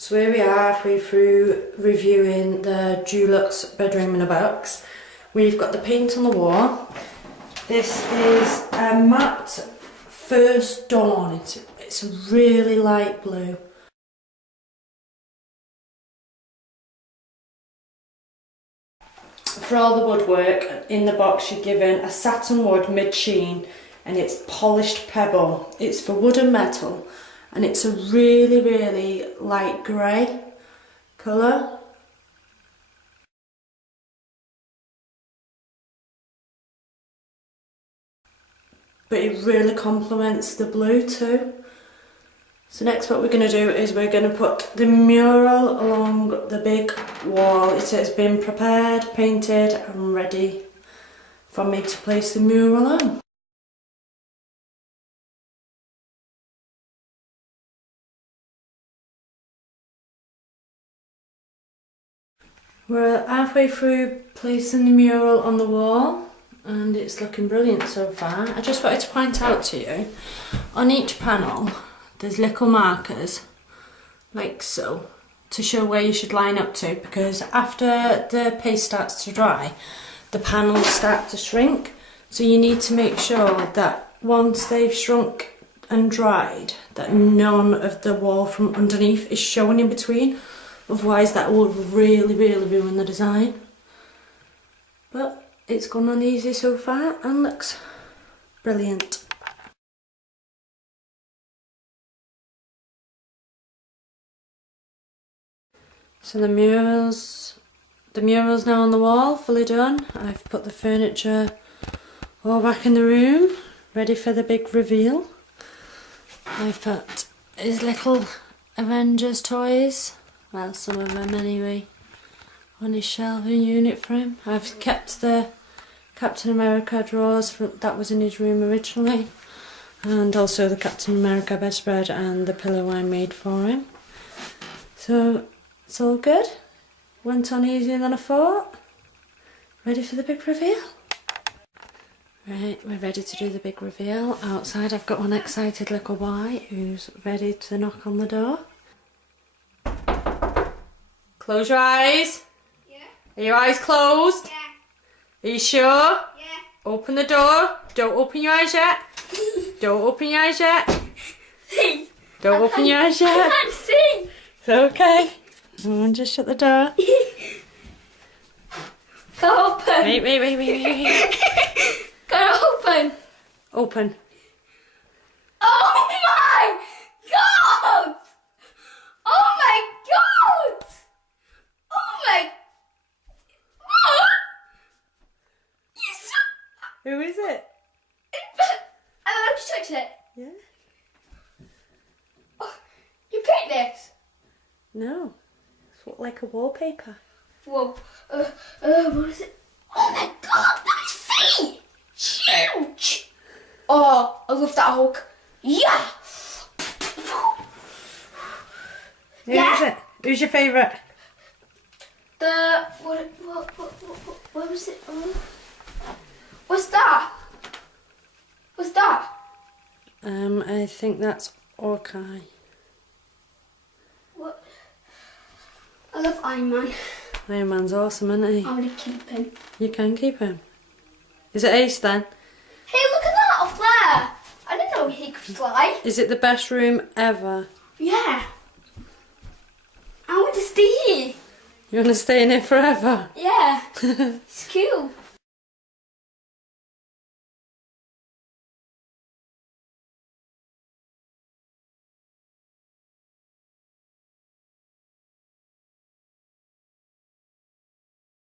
So here we are, halfway through reviewing the Dulux bedroom in a box. We've got the paint on the wall. This is a matte First Dawn. It's a really light blue. For all the woodwork in the box, you're given a satin wood mid-sheen and it's polished pebble. It's for wood and metal and it's a really, really light grey colour. But it really complements the blue too. So next what we're going to do is we're going to put the mural along the big wall. It has been prepared, painted and ready for me to place the mural on. We're halfway through placing the mural on the wall and it's looking brilliant so far. I just wanted to point out to you, on each panel there's little markers like so to show where you should line up to, because after the paste starts to dry the panels start to shrink, so you need to make sure that once they've shrunk and dried that none of the wall from underneath is showing in between, otherwise that will really ruin the design. But it's gone on easy so far and looks brilliant. So the mural's now on the wall, fully done. I've put the furniture all back in the room, ready for the big reveal. I've put his little Avengers toys, well some of them anyway, on his shelving unit for him. I've kept the Captain America drawers that was in his room originally, and also the Captain America bedspread and the pillow I made for him. So it's all good. Went on easier than I thought. Ready for the big reveal. Right, we're ready to do the big reveal. Outside I've got one excited little boy who's ready to knock on the door. Close your eyes. Yeah. Are your eyes closed? Yeah. Are you sure? Yeah. Open the door. Don't open your eyes yet. Don't open your eyes yet. Please. Don't open your eyes yet. I can't see. It's okay. Someone just shut the door. Go open. Wait. Go open. Open. Oh my god! Oh my god! Oh my... What? You so... Who is it? I don't know if you touched it. Yeah. Oh, you paint this? No. It's like a wallpaper. Whoa. What is it? Oh my god, that's feet! Huge! Oh, I love that Hulk. Yeah! Who is it? Who's your favourite? What was it? What's that? What's that? I think that's Orkai. What? I love Iron Man. Iron Man's awesome, isn't he? I'm gonna keep him. You can keep him. Is it Ace then? Hey, look at that up there! I didn't know he could fly. Is it the best room ever? Yeah. I want to stay here. You want to stay in it forever? Yeah. It's cool.